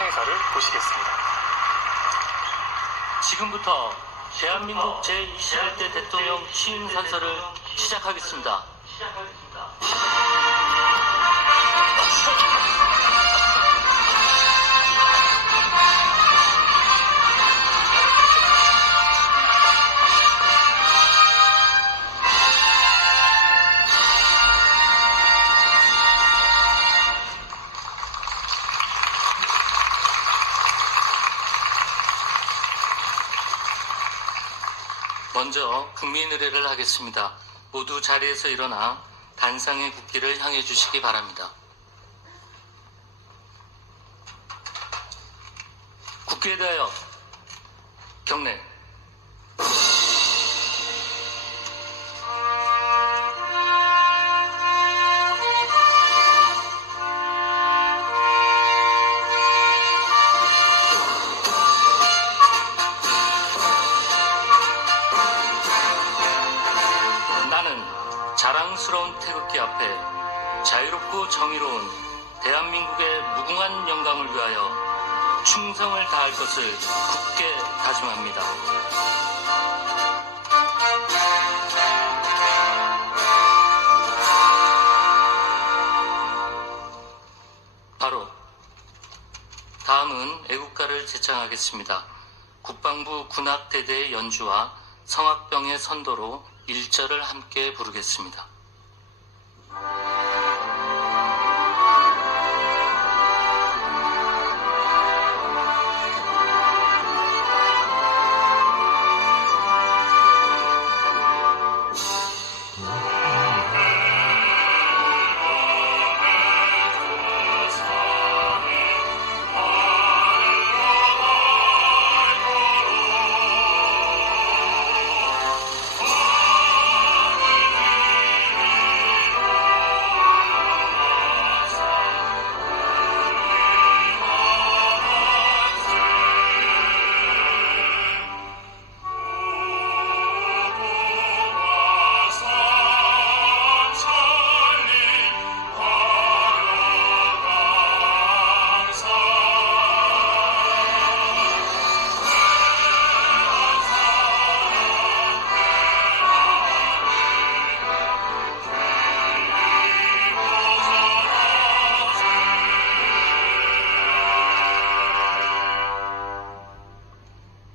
행사를 보시겠습니다. 지금부터 대한민국 제21대 대통령 취임 선서를 시작하겠습니다. 먼저 국민의례를 하겠습니다. 모두 자리에서 일어나 단상의 국기를 향해 주시기 바랍니다. 국기에 대하여 경례. 자랑스러운 태극기 앞에 자유롭고 정의로운 대한민국의 무궁한 영광을 위하여 충성을 다할 것을 굳게 다짐합니다. 바로 다음은 애국가를 제창하겠습니다. 국방부 군악대대의 연주와 성악병의 선도로 1절을 함께 부르겠습니다.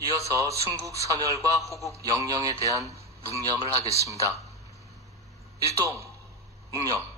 이어서 순국 선열과 호국 영령에 대한 묵념을 하겠습니다. 일동 묵념.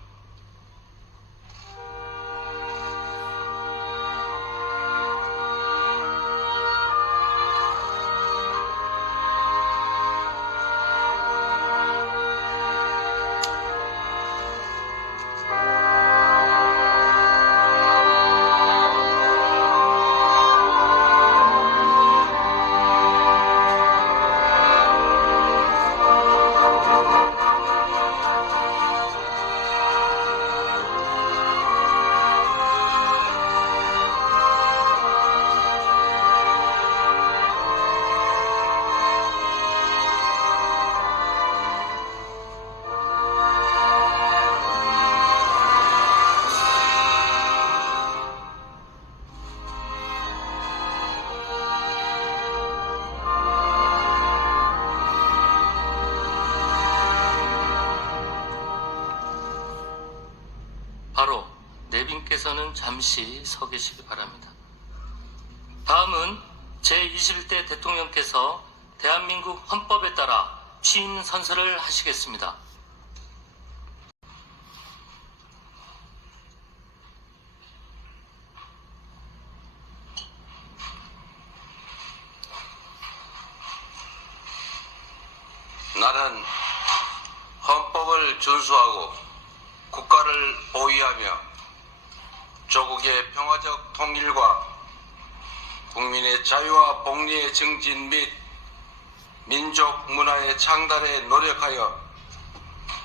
바로 내빈께서는 잠시 서 계시기 바랍니다. 다음은 제21대 대통령께서 대한민국 헌법에 따라 취임 선서를 하시겠습니다. 나는 헌법을 준수하고 국가를 보위하며 조국의 평화적 통일과 국민의 자유와 복리의 증진 및 민족 문화의 창달에 노력하여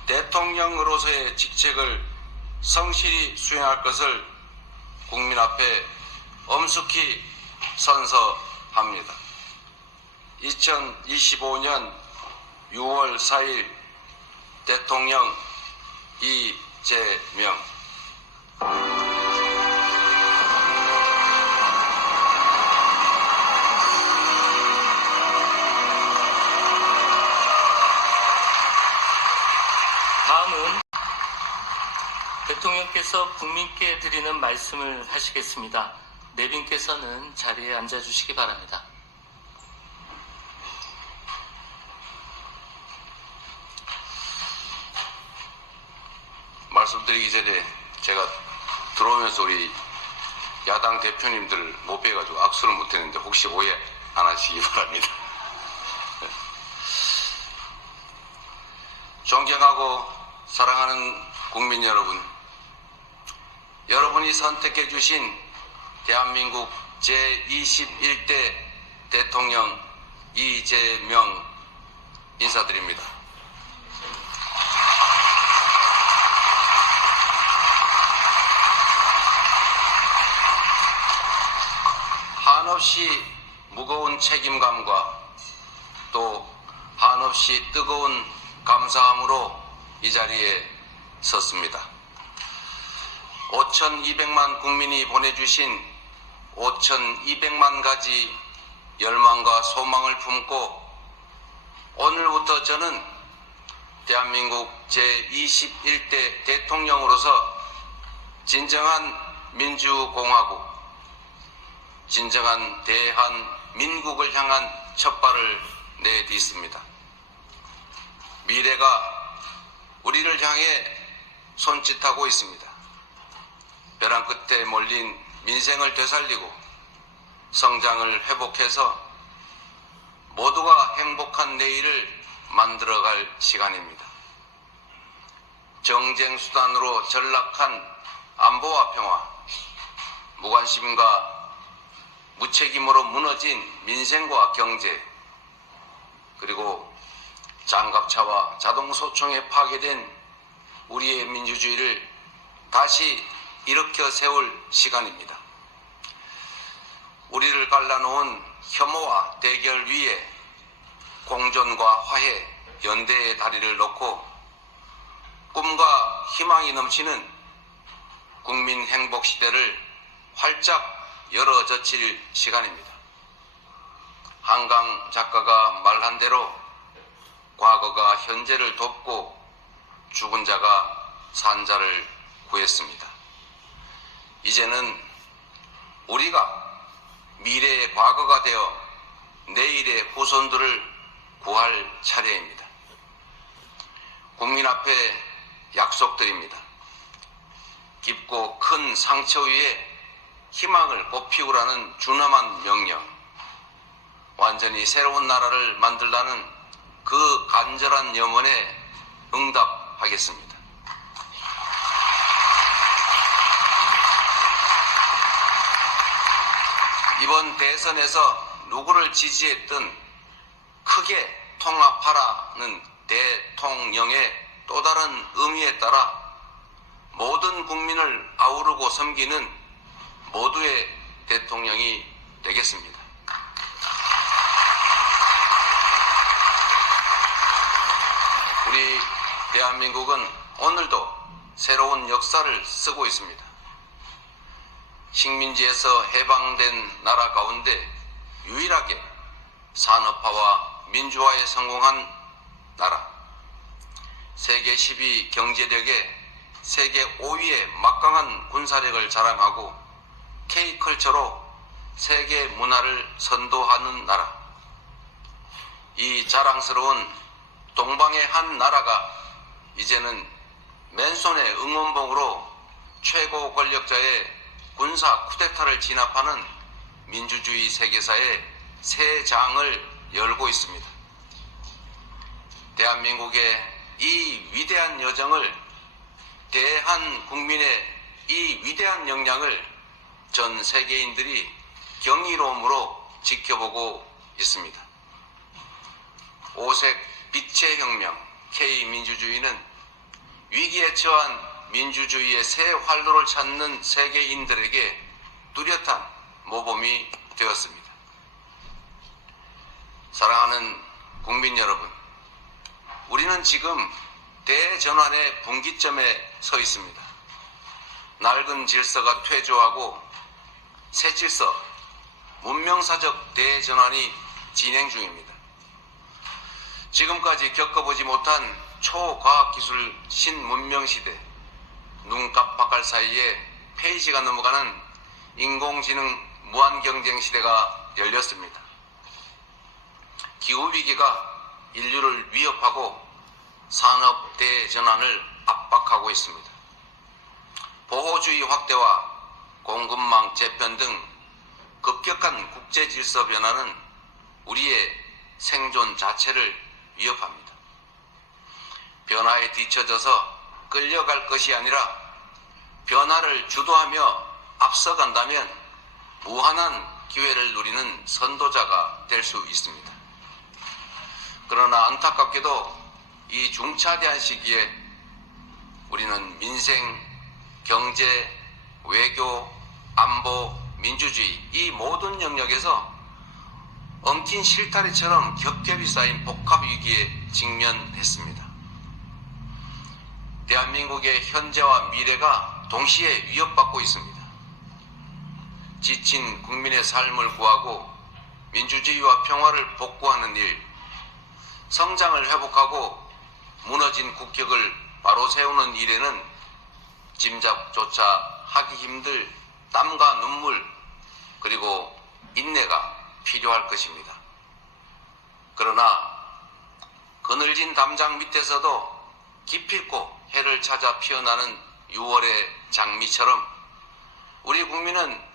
대통령으로서의 직책을 성실히 수행할 것을 국민 앞에 엄숙히 선서합니다. 2025년 6월 4일 대통령 이재명. 대통령께서 국민께 드리는 말씀을 하시겠습니다. 내빈께서는 자리에 앉아주시기 바랍니다. 말씀드리기 전에 제가 들어오면서 우리 야당 대표님들을 못 뵈가지고 악수를 못했는데 혹시 오해 안 하시기 바랍니다. 존경하고 사랑하는 국민 여러분, 여러분이 선택해 주신 대한민국 제21대 대통령 이재명 인사드립니다. 한없이 무거운 책임감과 또 한없이 뜨거운 감사함으로 이 자리에 섰습니다. 5,200만 국민이 보내주신 5,200만 가지 열망과 소망을 품고 오늘부터 저는 대한민국 제21대 대통령으로서 진정한 민주공화국, 진정한 대한민국을 향한 첫발을 내딛습니다. 미래가 우리를 향해 손짓하고 있습니다. 벼랑 끝에 몰린 민생을 되살리고 성장을 회복해서 모두가 행복한 내일을 만들어갈 시간입니다. 정쟁수단으로 전락한 안보와 평화, 무관심과 무책임으로 무너진 민생과 경제, 그리고 장갑차와 자동소총에 파괴된 우리의 민주주의를 다시 일으켜 세울 시간입니다. 우리를 갈라놓은 혐오와 대결 위에 공존과 화해, 연대의 다리를 놓고 꿈과 희망이 넘치는 국민 행복 시대를 활짝 열어젖힐 시간입니다. 한강 작가가 말한 대로 과거가 현재를 돕고 죽은 자가 산 자를 구했습니다. 이제는 우리가 미래의 과거가 되어 내일의 후손들을 구할 차례입니다. 국민 앞에 약속드립니다. 깊고 큰 상처 위에 희망을 꽃피우라는 준엄한 명령, 완전히 새로운 나라를 만들라는 그 간절한 염원에 응답하겠습니다. 이번 대선에서 누구를 지지했든 크게 통합하라는 대통령의 또 다른 의미에 따라 모든 국민을 아우르고 섬기는 모두의 대통령이 되겠습니다. 우리 대한민국은 오늘도 새로운 역사를 쓰고 있습니다. 식민지에서 해방된 나라 가운데 유일하게 산업화와 민주화에 성공한 나라, 세계 10위 경제력에 세계 5위의 막강한 군사력을 자랑하고 K컬처로 세계 문화를 선도하는 나라, 이 자랑스러운 동방의 한 나라가 이제는 맨손의 응원봉으로 최고 권력자의 군사 쿠데타를 진압하는 민주주의 세계사의 새 장을 열고 있습니다. 대한민국의 이 위대한 여정을, 대한 국민의 이 위대한 역량을 전 세계인들이 경이로움으로 지켜보고 있습니다. 오색 빛의 혁명 K민주주의는 위기에 처한 민주주의의 새 활로를 찾는 세계인들에게 뚜렷한 모범이 되었습니다. 사랑하는 국민 여러분, 우리는 지금 대전환의 분기점에 서 있습니다. 낡은 질서가 퇴조하고 새 질서, 문명사적 대전환이 진행 중입니다. 지금까지 겪어보지 못한 초과학기술 신문명시대, 눈 깜빡할 사이에 페이지가 넘어가는 인공지능 무한경쟁 시대가 열렸습니다. 기후위기가 인류를 위협하고 산업 대전환을 압박하고 있습니다. 보호주의 확대와 공급망 재편 등 급격한 국제질서 변화는 우리의 생존 자체를 위협합니다. 변화에 뒤처져서 끌려갈 것이 아니라 변화를 주도하며 앞서간다면 무한한 기회를 누리는 선도자가 될 수 있습니다. 그러나 안타깝게도 이 중차대한 시기에 우리는 민생, 경제, 외교, 안보, 민주주의 이 모든 영역에서 엉킨 실타래처럼 겹겹이 쌓인 복합위기에 직면했습니다. 대한민국의 현재와 미래가 동시에 위협받고 있습니다. 지친 국민의 삶을 구하고 민주주의와 평화를 복구하는 일, 성장을 회복하고 무너진 국격을 바로 세우는 일에는 짐작조차 하기 힘들 땀과 눈물 그리고 인내가 필요할 것입니다. 그러나 그늘진 담장 밑에서도 기필코 해를 찾아 피어나는 6월의 장미처럼 우리 국민은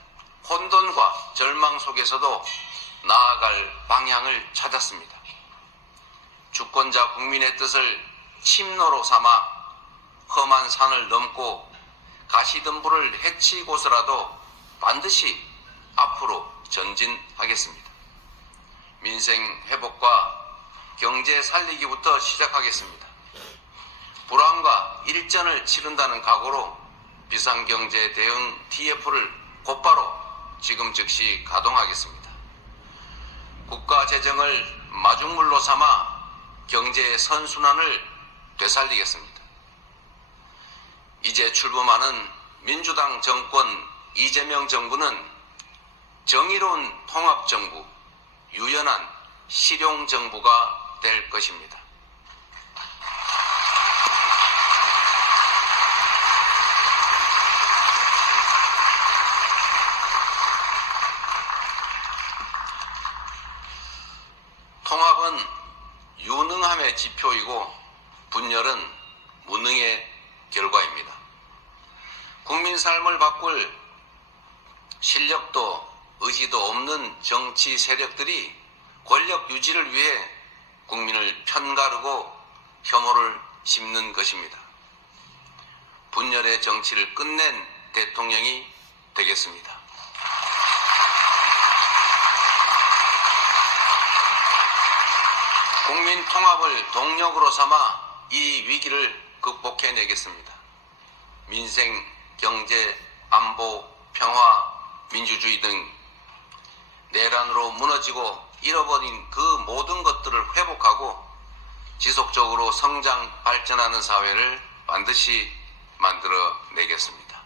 혼돈과 절망 속에서도 나아갈 방향을 찾았습니다. 주권자 국민의 뜻을 침노로 삼아 험한 산을 넘고 가시덤불을 헤치고서라도 반드시 앞으로 전진하겠습니다. 민생 회복과 경제 살리기부터 시작하겠습니다. 불황과 일전을 치른다는 각오로 비상경제 대응 TF를 곧바로 지금 즉시 가동하겠습니다. 국가 재정을 마중물로 삼아 경제의 선순환을 되살리겠습니다. 이제 출범하는 민주당 정권 이재명 정부는 정의로운 통합정부, 유연한 실용정부가 될 것입니다. 통합은 유능함의 지표이고 분열은 무능의 결과입니다. 국민 삶을 바꿀 실력도 의지도 없는 정치 세력들이 권력 유지를 위해 국민을 편가르고 혐오를 심는 것입니다. 분열의 정치를 끝낸 대통령이 되겠습니다. 국민 통합을 동력으로 삼아 이 위기를 극복해내겠습니다. 민생, 경제, 안보, 평화, 민주주의 등 내란으로 무너지고 잃어버린 그 모든 것들을 회복하고 지속적으로 성장, 발전하는 사회를 반드시 만들어내겠습니다.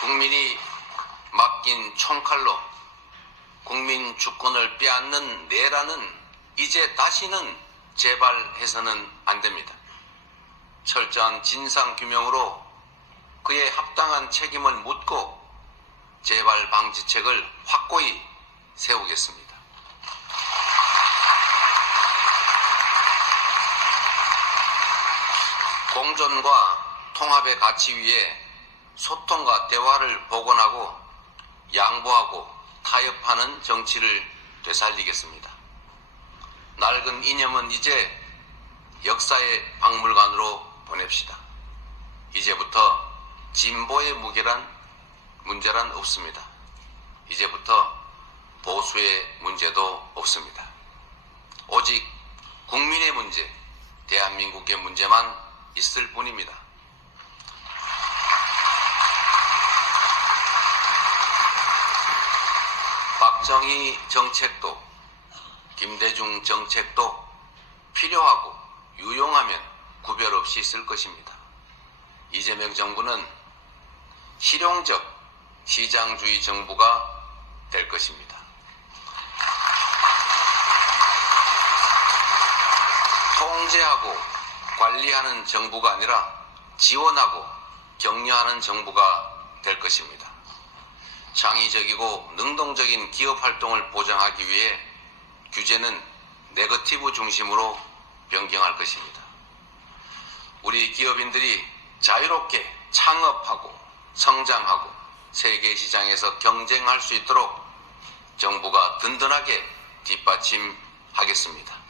국민이 맡긴 총칼로 국민 주권을 빼앗는 내란은 이제 다시는 재발해서는 안 됩니다. 철저한 진상규명으로 그에 합당한 책임을 묻고 재발 방지책을 확고히 세우겠습니다. 공존과 통합의 가치 위에 소통과 대화를 복원하고 양보하고 타협하는 정치를 되살리겠습니다. 낡은 이념은 이제 역사의 박물관으로 보냅시다. 이제부터 진보의 문제란 없습니다. 이제부터 보수의 문제도 없습니다. 오직 국민의 문제, 대한민국의 문제만 있을 뿐입니다. 박정희 정책도 김대중 정책도 필요하고 유용하면 구별 없이 쓸 것입니다. 이재명 정부는 실용적 시장주의 정부가 될 것입니다. 통제하고 관리하는 정부가 아니라 지원하고 격려하는 정부가 될 것입니다. 창의적이고 능동적인 기업 활동을 보장하기 위해 규제는 네거티브 중심으로 변경할 것입니다. 우리 기업인들이 자유롭게 창업하고 성장하고 세계 시장에서 경쟁할 수 있도록 정부가 든든하게 뒷받침하겠습니다.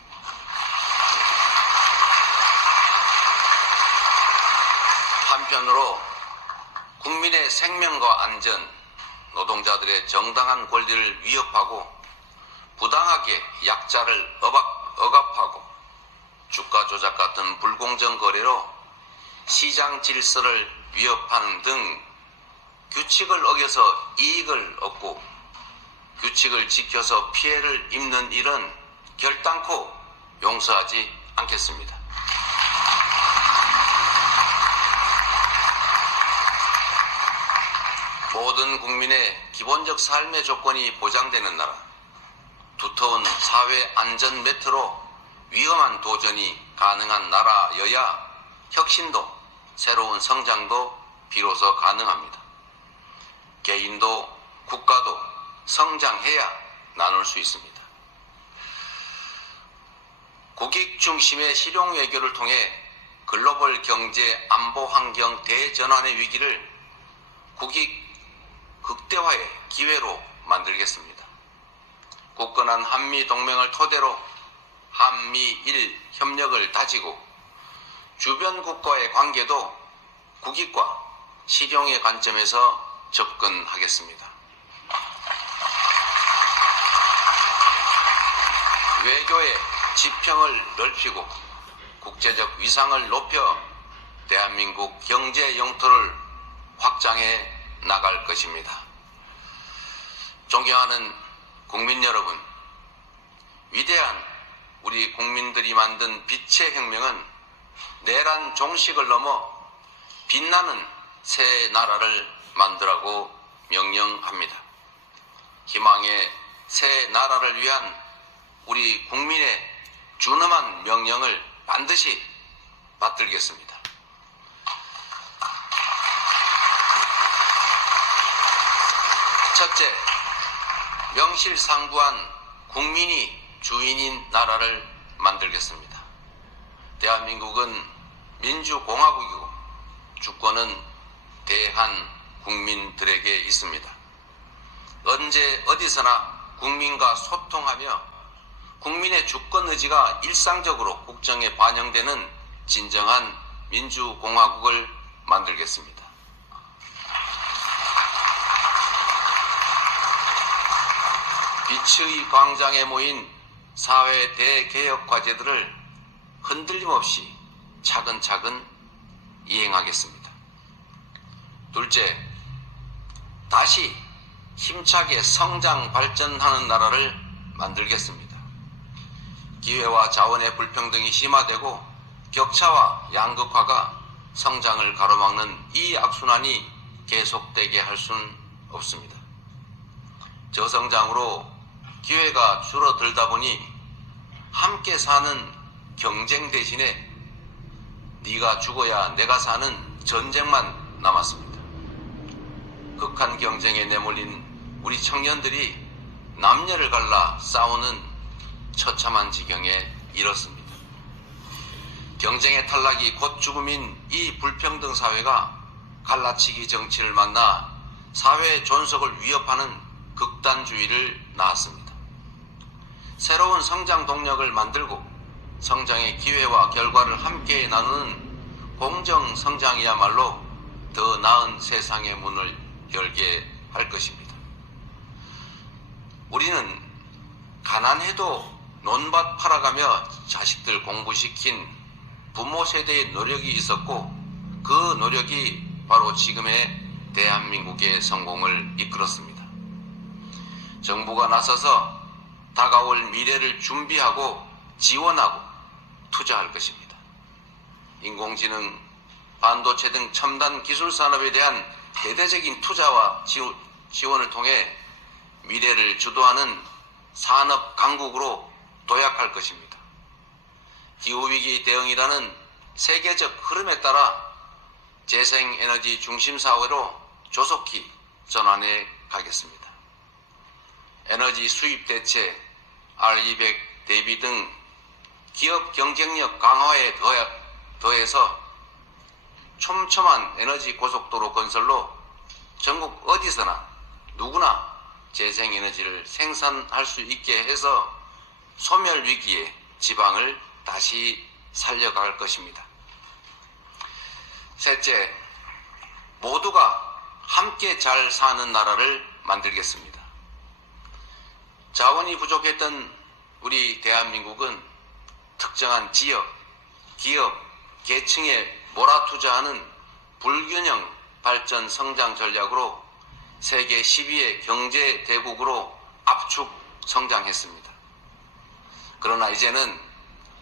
한편으로 국민의 생명과 안전, 노동자들의 정당한 권리를 위협하고 부당하게 약자를 억압하고 주가 조작 같은 불공정 거래로 시장 질서를 위협하는 등 규칙을 어겨서 이익을 얻고 규칙을 지켜서 피해를 입는 일은 결단코 용서하지 않겠습니다. 모든 국민의 기본적 삶의 조건이 보장되는 나라, 두터운 사회 안전 매트로 위험한 도전이 가능한 나라여야 혁신도 새로운 성장도 비로소 가능합니다. 개인도 국가도 성장해야 나눌 수 있습니다. 국익 중심의 실용 외교를 통해 글로벌 경제 안보 환경 대전환의 위기를 국익 극대화의 기회로 만들겠습니다. 굳건한 한미 동맹을 토대로 한미일 협력을 다지고 주변 국가의 관계도 국익과 실용의 관점에서 접근하겠습니다. 외교의 지평을 넓히고 국제적 위상을 높여 대한민국 경제 영토를 확장해 나갈 것입니다. 존경하는 국민 여러분, 위대한 우리 국민들이 만든 빛의 혁명은 내란 종식을 넘어 빛나는 새 나라를 만들라고 명령합니다. 희망의 새 나라를 위한 우리 국민의 준엄한 명령을 반드시 받들겠습니다. 첫째, 명실상부한 국민이 주인인 나라를 만들겠습니다. 대한민국은 민주공화국이고 주권은 대한 국민들에게 있습니다. 언제 어디서나 국민과 소통하며 국민의 주권 의지가 일상적으로 국정에 반영되는 진정한 민주공화국을 만들겠습니다. 빛의 광장에 모인 사회 대개혁 과제들을 흔들림 없이 차근차근 이행하겠습니다. 둘째, 다시 힘차게 성장 발전하는 나라를 만들겠습니다. 기회와 자원의 불평등이 심화되고 격차와 양극화가 성장을 가로막는 이 악순환이 계속되게 할 수는 없습니다. 저성장으로 기회가 줄어들다 보니 함께 사는 경쟁 대신에 네가 죽어야 내가 사는 전쟁만 남았습니다. 극한 경쟁에 내몰린 우리 청년들이 남녀를 갈라 싸우는 처참한 지경에 이르렀습니다. 경쟁의 탈락이 곧 죽음인 이 불평등 사회가 갈라치기 정치를 만나 사회 존속을 위협하는 극단주의를 낳았습니다. 새로운 성장 동력을 만들고 성장의 기회와 결과를 함께 나누는 공정 성장이야말로 더 나은 세상의 문을 열게 할 것입니다. 우리는 가난해도 논밭 팔아가며 자식들 공부시킨 부모 세대의 노력이 있었고 그 노력이 바로 지금의 대한민국의 성공을 이끌었습니다. 정부가 나서서 다가올 미래를 준비하고 지원하고 투자할 것입니다. 인공지능, 반도체 등 첨단 기술 산업에 대한 대대적인 투자와 지원을 통해 미래를 주도하는 산업 강국으로 도약할 것입니다. 기후위기 대응이라는 세계적 흐름에 따라 재생에너지 중심 사회로 조속히 전환해 가겠습니다. 에너지 수입 대책, R200 대비 등 기업 경쟁력 강화에 더해서 촘촘한 에너지 고속도로 건설로 전국 어디서나 누구나 재생에너지를 생산할 수 있게 해서 소멸위기의 지방을 다시 살려갈 것입니다. 셋째, 모두가 함께 잘 사는 나라를 만들겠습니다. 자원이 부족했던 우리 대한민국은 특정한 지역, 기업, 계층에 몰아투자하는 불균형 발전 성장 전략으로 세계 10위의 경제 대국으로 압축 성장했습니다. 그러나 이제는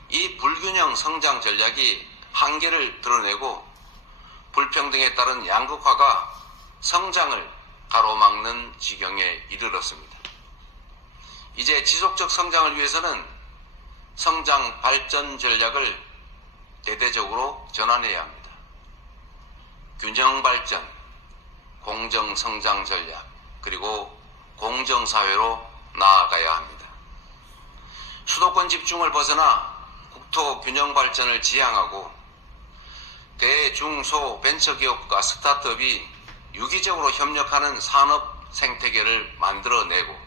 이 불균형 성장 전략이 한계를 드러내고 불평등에 따른 양극화가 성장을 가로막는 지경에 이르렀습니다. 이제 지속적 성장을 위해서는 성장 발전 전략을 대대적으로 전환해야 합니다. 균형 발전, 공정 성장 전략, 그리고 공정 사회로 나아가야 합니다. 수도권 집중을 벗어나 국토 균형 발전을 지향하고 대, 중, 소, 벤처기업과 스타트업이 유기적으로 협력하는 산업 생태계를 만들어내고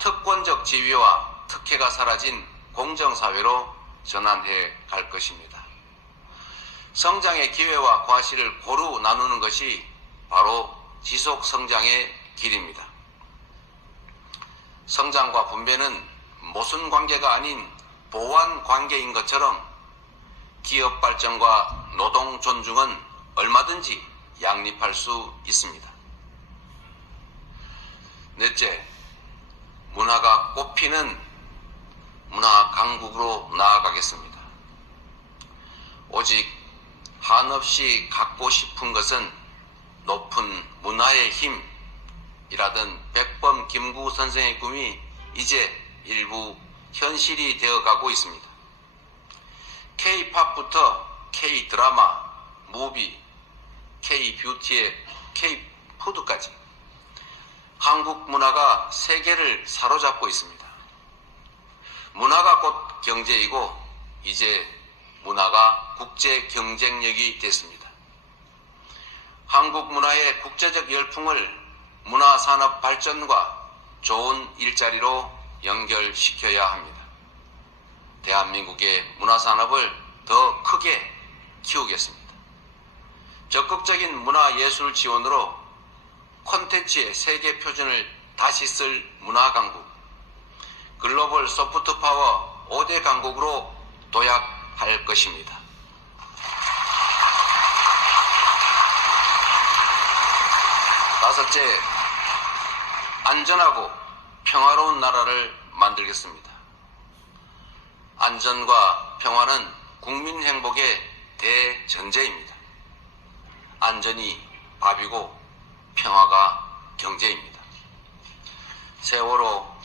특권적 지위와 특혜가 사라진 공정사회로 전환해 갈 것입니다. 성장의 기회와 과실을 고루 나누는 것이 바로 지속 성장의 길입니다. 성장과 분배는 모순 관계가 아닌 보완 관계인 것처럼 기업 발전과 노동 존중은 얼마든지 양립할 수 있습니다. 넷째, 문화가 꽃피는 문화 강국으로 나아가겠습니다. 오직 한없이 갖고 싶은 것은 높은 문화의 힘이라던 백범 김구 선생의 꿈이 이제 일부 현실이 되어가고 있습니다. K-팝부터 K-드라마, 무비, K-뷰티의 K-푸드까지 한국 문화가 세계를 사로잡고 있습니다. 문화가 곧 경제이고 이제 문화가 국제 경쟁력이 됐습니다. 한국 문화의 국제적 열풍을 문화산업 발전과 좋은 일자리로 연결시켜야 합니다. 대한민국의 문화산업을 더 크게 키우겠습니다. 적극적인 문화예술 지원으로 콘텐츠의 세계 표준을 다시 쓸 문화강국, 글로벌 소프트파워 5대 강국으로 도약할 것입니다. 다섯째, 안전하고 평화로운 나라를 만들겠습니다. 안전과 평화는 국민 행복의 대전제입니다. 안전이 밥이고 평화가 경제입니다. 세월호,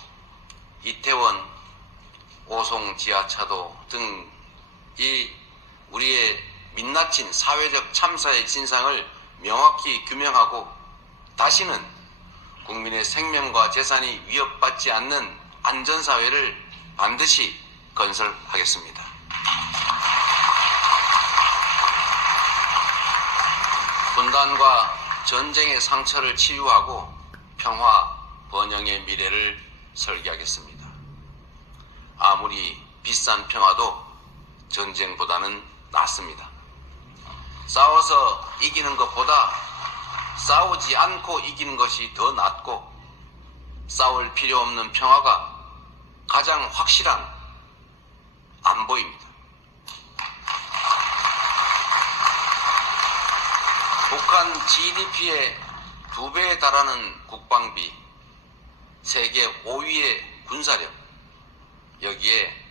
이태원, 오송 지하차도 등 이 우리의 민낯진 사회적 참사의 진상을 명확히 규명하고 다시는 국민의 생명과 재산이 위협받지 않는 안전사회를 반드시 건설하겠습니다. 분단과 전쟁의 상처를 치유하고 평화, 번영의 미래를 설계하겠습니다. 아무리 비싼 평화도 전쟁보다는 낫습니다. 싸워서 이기는 것보다 싸우지 않고 이기는 것이 더 낫고 싸울 필요 없는 평화가 가장 확실한 안보입니다. 북한 GDP의 2배에 달하는 국방비, 세계 5위의 군사력, 여기에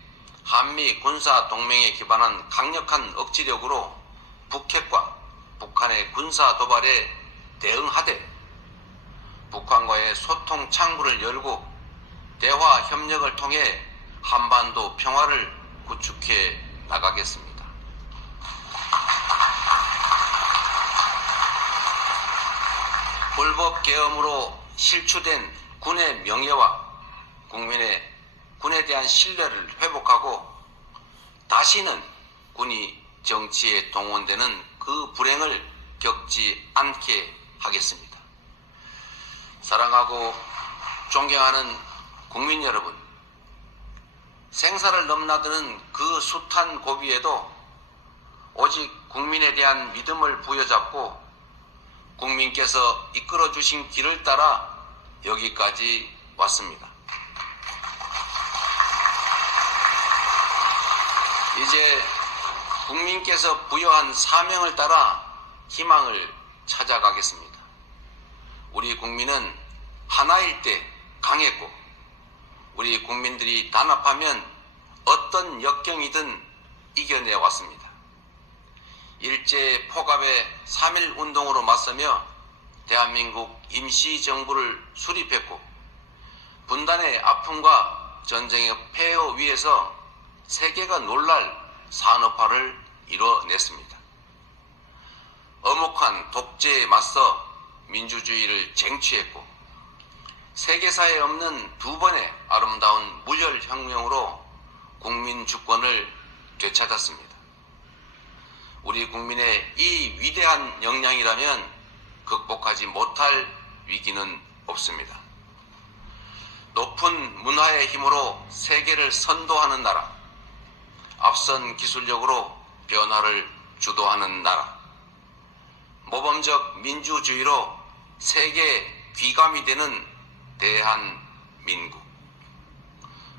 한미 군사 동맹에 기반한 강력한 억지력으로 북핵과 북한의 군사 도발에 대응하되 북한과의 소통 창구를 열고 대화 협력을 통해 한반도 평화를 구축해 나가겠습니다. 불법 계엄으로 실추된 군의 명예와 국민의 군에 대한 신뢰를 회복하고 다시는 군이 정치에 동원되는 그 불행을 겪지 않게 하겠습니다. 사랑하고 존경하는 국민 여러분, 생사를 넘나드는 그 숱한 고비에도 오직 국민에 대한 믿음을 부여잡고 국민께서 이끌어 주신 길을 따라 여기까지 왔습니다. 이제 국민께서 부여한 사명을 따라 희망을 찾아가겠습니다. 우리 국민은 하나일 때 강했고 우리 국민들이 단합하면 어떤 역경이든 이겨내 왔습니다. 일제 포갑의 3.1 운동으로 맞서며 대한민국 임시정부를 수립했고 분단의 아픔과 전쟁의 폐허 위에서 세계가 놀랄 산업화를 이뤄냈습니다. 엄혹한 독재에 맞서 민주주의를 쟁취했고 세계사에 없는 두 번의 아름다운 무혈혁명으로 국민 주권을 되찾았습니다. 우리 국민의 이 위대한 역량이라면 극복하지 못할 위기는 없습니다. 높은 문화의 힘으로 세계를 선도하는 나라, 앞선 기술력으로 변화를 주도하는 나라, 모범적 민주주의로 세계 귀감이 되는 대한민국.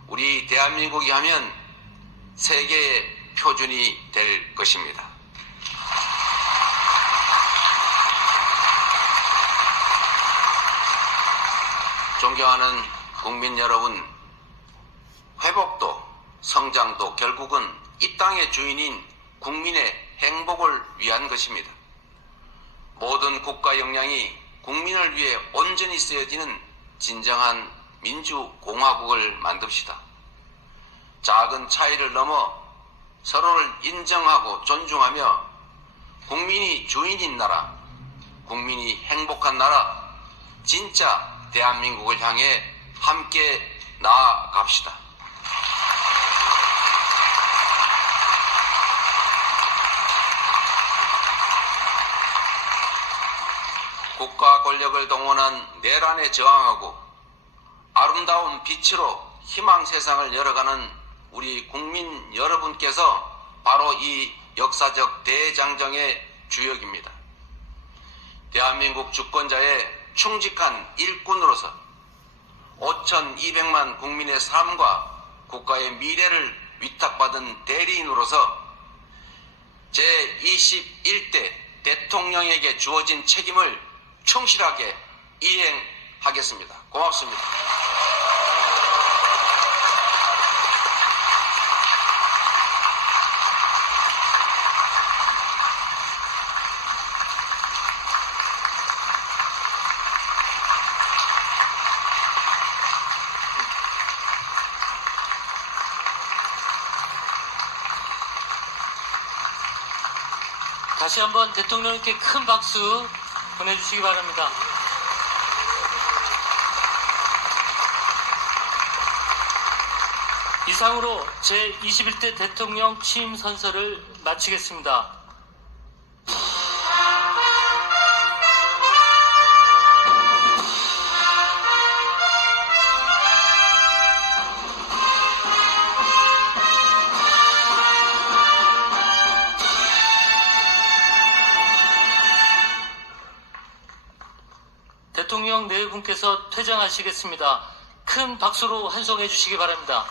우리 대한민국이 하면 세계의 표준이 될 것입니다. 존경하는 국민 여러분, 회복도 성장도 결국은 이 땅의 주인인 국민의 행복을 위한 것입니다. 모든 국가 역량이 국민을 위해 온전히 쓰여지는 진정한 민주공화국을 만듭시다. 작은 차이를 넘어 서로를 인정하고 존중하며 국민이 주인인 나라, 국민이 행복한 나라, 진짜 대한민국을 향해 함께 나아갑시다. 국가 권력을 동원한 내란에 저항하고 아름다운 빛으로 희망 세상을 열어가는 우리 국민 여러분께서 바로 이 역사적 대장정의 주역입니다. 대한민국 주권자의 충직한 일꾼으로서 5,200만 국민의 삶과 국가의 미래를 위탁받은 대리인으로서 제21대 대통령에게 주어진 책임을 충실하게 이행하겠습니다. 고맙습니다. 다시 한번 대통령님께 큰 박수 보내주시기 바랍니다. 이상으로 제21대 대통령 취임 선서를 마치겠습니다. 대통령 네 분께서 퇴장하시겠습니다. 큰 박수로 환송해 주시기 바랍니다.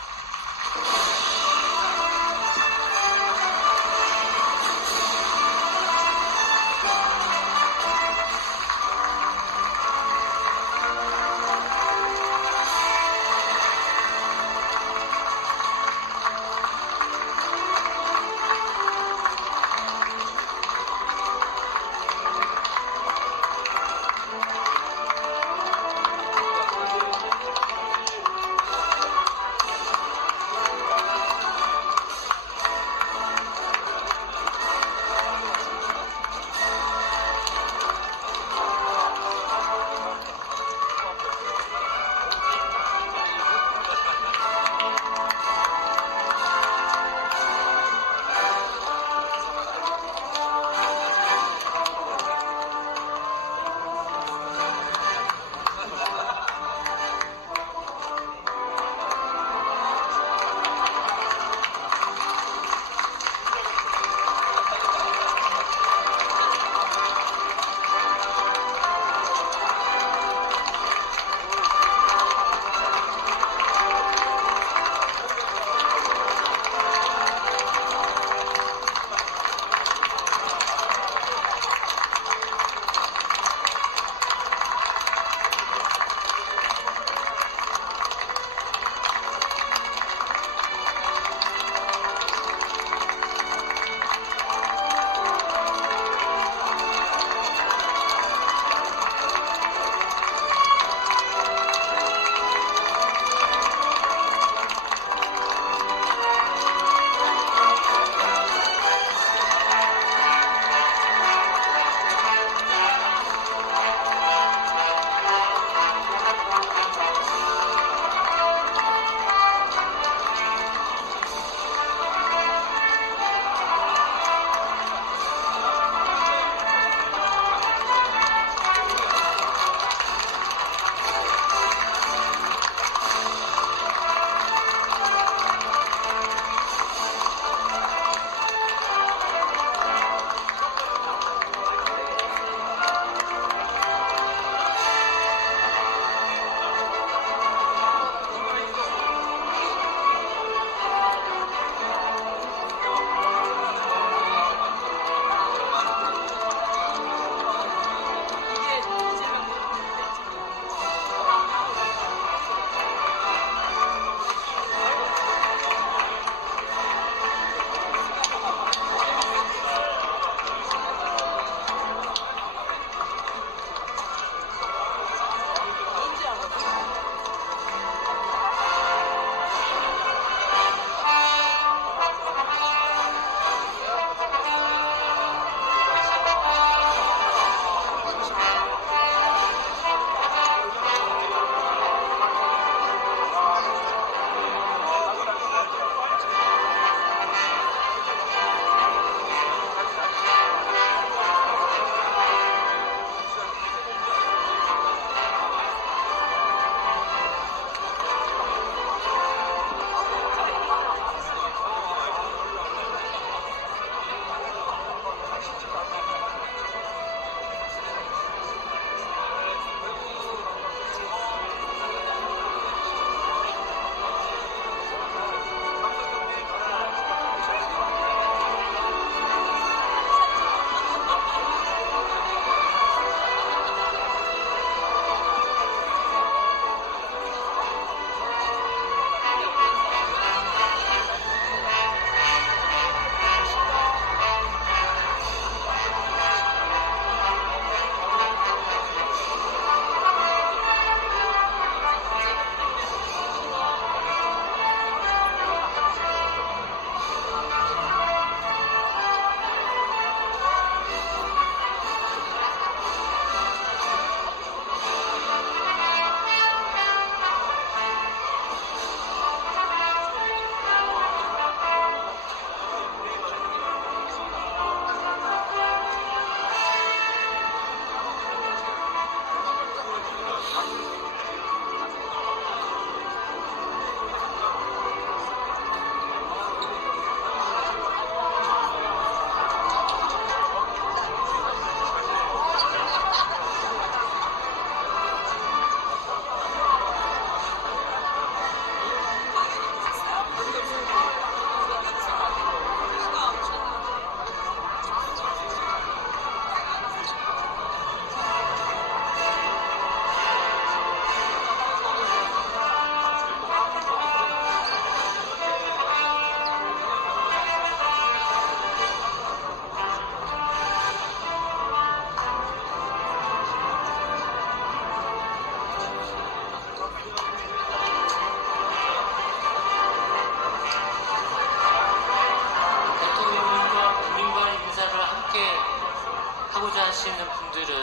원하시는 분들은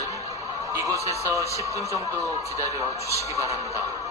이곳에서 10분 정도 기다려 주시기 바랍니다.